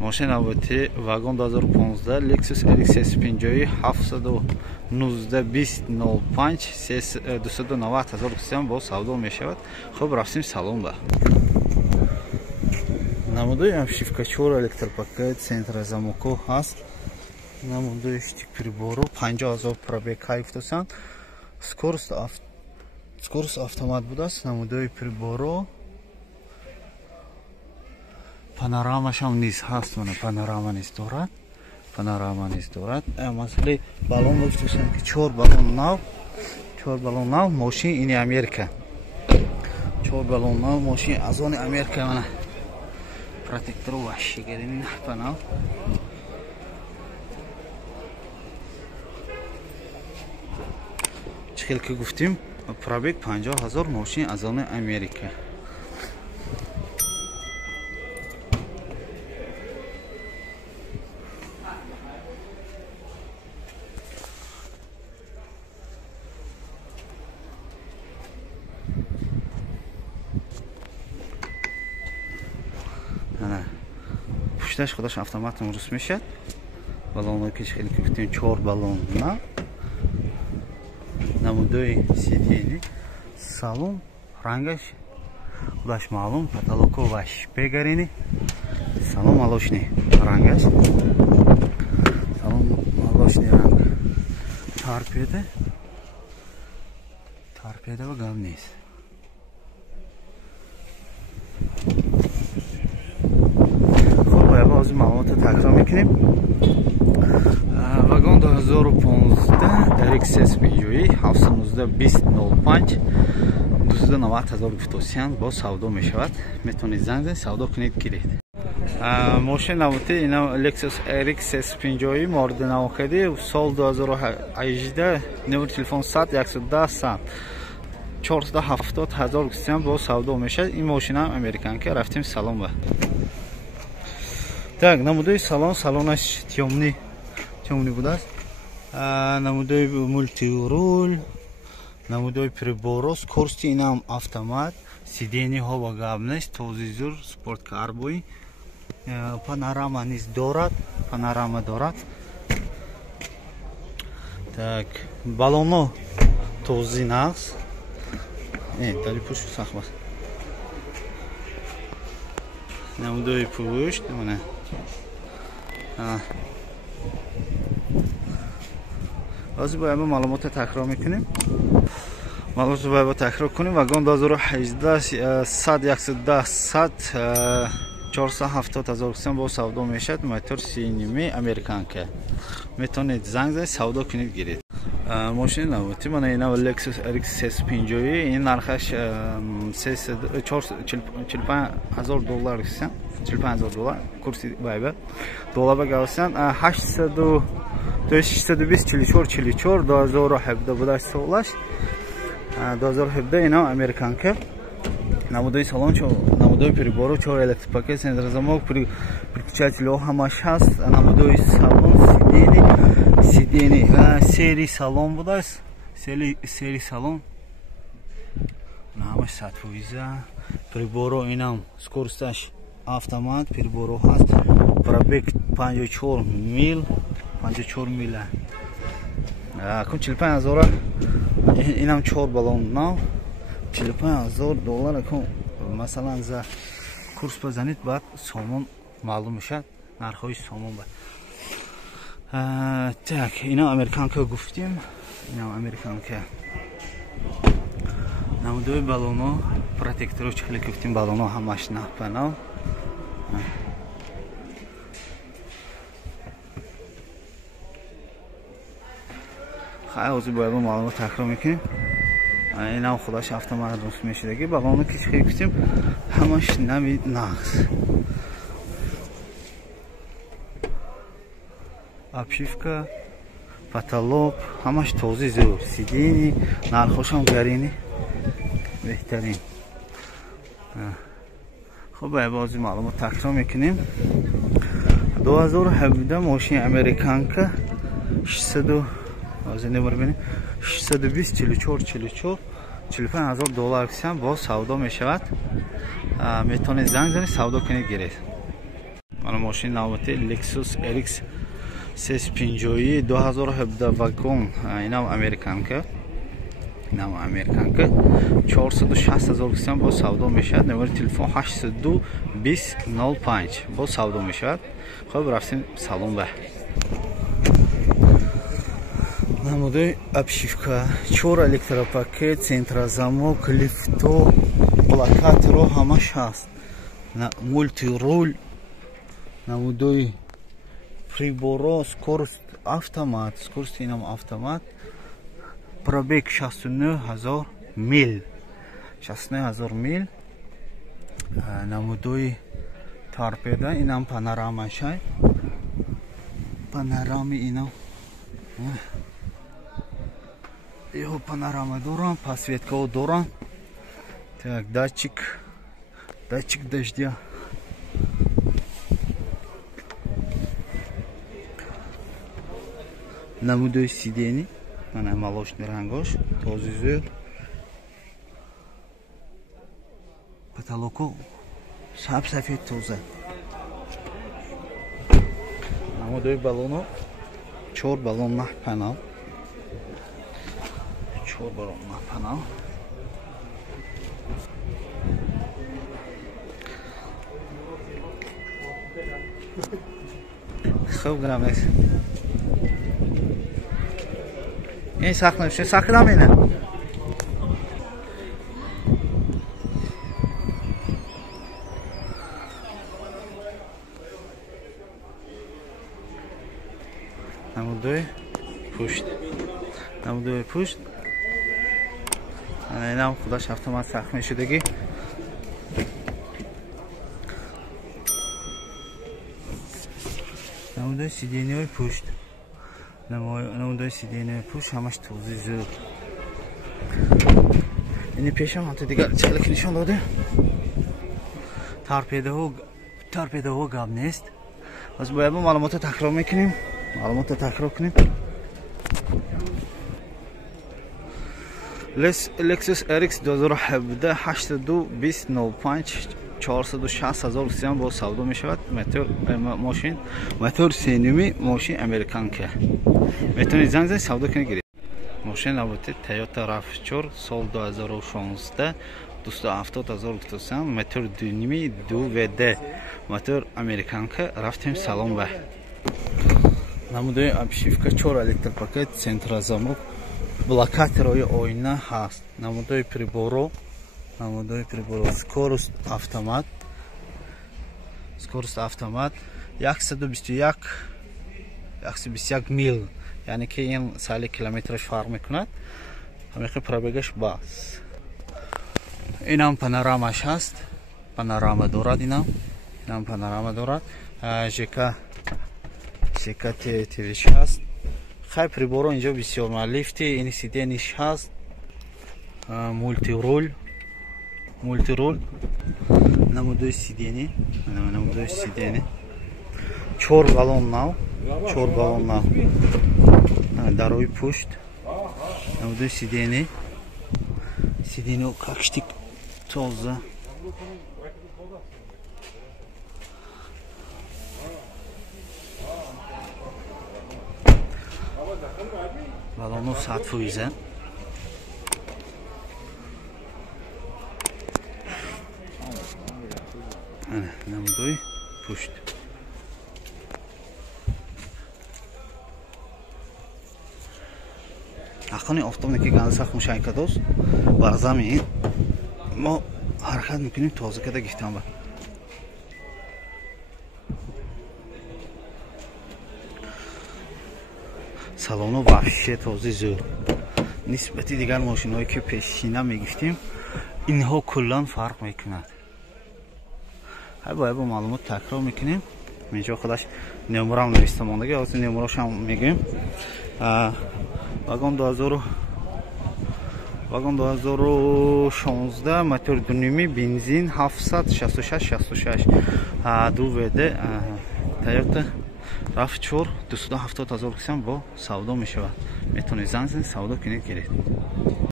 ماشین نوبتی واگن 2015 لکسوس RX 50 719 2005 290,000 کسیم با سودا می شود. خب رفتیم سالن با نمودوی обшивка 4 электропакет центра замоков هست. نمودوی штик прибору 50,000 пробег кайфтосан. скорость автомат будас. نمودوی прибору پانوراما هم نیست هست. من پانوراما نیست دارد. پانوراما نیست دارد. مثلا بالون گفتم که 4 بالون نو ماشین این امریکا. 4 بالون نو ماشین از اون امریکا. من پروتکتور واشی گرین پناه. چخیل که گفتیم پرابیک 50,000 ماشین از اون امریکا. پشتش خودش автомат درست میشه. بالون که خیلی گفتیم 4 بالون نه. نمودوی سیدینی سالن رنگش خودش معلوم. پاتالوکو واش بگرینی سالن مالوشنی رنگش. سالن مالوشنی رنگ. تارپیده و گم نیست. از معلومات تکرار میکنیم. واگن 2015 RX 50 719 2005 290,000 گفتوسیان با سودا می شود. میتونید زنگ بزنید سودا کنید گیرید. ماشین نوتی اینا لکسوس RX 50 مورد نوکدی سال 2018 نمبر تلفن 100 110 100 470,000 گفتوسیان با سودا می شود. این ماشین هم امریکن که رفتیم سالن با. Так, намудои салонаш темный будааст. Намудои мультирул, намудои приборос, скорости инам автомат, сиденьиҳо ва гап нест, тозизур, спорткарбои, панорама низ дорад, панорама дорад. Так, балоно този нағз. Дали пушу сахбаст. Намудои пушт, мана. از باید معلومات تکرار میکنیم. معلومات باید تکرار کنیم. واگن 2018 100 110 100 470,000 کسیم با سودا میشد. موتور سینیمی امریکن که میتونید زنگ زنید سودا کنید گیرید. ماشین نوتی من اینا لکسوس RX 50 این نرخش 45,000 دلار کسیم. 45,000 دلار کورسی باید دلار بگوسن 620 44 2017 بودش سالش 2017 اینا امریکن که نمودوی سالن نمودوی прибору 4 электропакет центр замок переключатель همش هست. نمودوی سالن сидени сери салон будааст. сери салон намаш сатвиза прибору инам скоросташ автомат прибору ҳаст. пробег 54 мил 54 миля. кун 45,000 инам 4 балон нав 45,000 доллар. кун масалан за курс базанид баъд сомон маълум мешад. нархҳои сомон ба так اینا امریکن که گفتیم. اینا امریکن که نمودوی بالونا پروتکتور چخیلی گفتیم. بالونا همش نه پناه. خیلی اوزی باید معلومات تکرار میکنیم. اینا خودش автомат درست میشه دیگه. بالونا که چخیلی گفتیم همش نمید نقص. обшивка, потолок, همش توزیع زور. سیدینی نرخوش هم گرینی بهترین. خب باید بازی معلومات تکرار میکنیم. 2017 ماشین امریکن که 620 44 45,000 دلار کسیم با سودا میشود. میتونید زنگ زنید سودا کنید گیرید. мана мошини навбати Lexus RX 350 2017 вагон, инам американка. Инам американка 460,000 кисам бо савдо мешавад. номери телефон 82 20 05 бо савдо мешавад. хуб рафтем салон ба намуди обшивка 4 электропакет, центрозамок, лифто, блокаторо ҳамаш ҳаст. мультирул, намудои приборо, скорост автомат, скорост инам автомат. Пробег 69,000 мил. 69,000 мил. Намудои торпеда, инам панорамашай. Панорами инам. Его панорама дорам, подсветка дорам. Так, датчик дождя. Намудои сидени, мана молочный рангош, тозизур. Потолоку сафед тоза. Намудои балону 4 балон мах панал. 4 балон мах панал. خوب گرامش این سخت نمیشه سخت نمینه نمودوی پشت این هم خودش автомат سخت میشدگی намудои сиденияи пушт. намудои сиденияи пушт ҳамаш този зуд. ини пешам ҳанто дигар чалак нишон доде. торпедаҳо гап нест. аз бояд мо маълумотро такрор мекунем. Lexus RX 2017 82 20 05 460,000 кисам бо савдо мешавад. Мошин мотор сенюми мошин американка. метавонед занг зани савдо кунед гиред. мошин навбати Toyota RAV4 сол 2016 270,000 кисам мотор 2.5 2WD мотор американка. рафтем салон ба намудои обшивка 4 электропакет, центрозамок, блокаторои оина ҳаст. намудои приборо скорост автомат 121 мил, яъне ки ин сали километраш фарқ мекунад. ҳамихи пробегаш бас. инам панорамаш ҳаст. панорама дорад. инам панорама дорад. ЖК твш ҳаст. хай приборо инҷо бисёр ма лифти ини сидениш ҳаст. мультирул намудои сидени 4 балон нав дарои пушт намудои сидени каштик тоза балону 100%. намудои пушт ақони офтобне ки ганда сахт мушайкадост бар замин мо ҳаракат мекунем тоза када гифтам ба салону вообще този зуд нисбати дигар мошинҳое ки пешина мегифтем инҳо куллан фарқ мекунад. бояд бо маълумот такрор мекунем. инҷо худаш номерам нависта мондаги ҳозир номерошам мегӯем. вагон 2016 мотор 2.5 бензин 766 2WD Toyota RAV4 270,000 кисам бо савдо мешавад. метавонед занг занед савдо кунед гиред.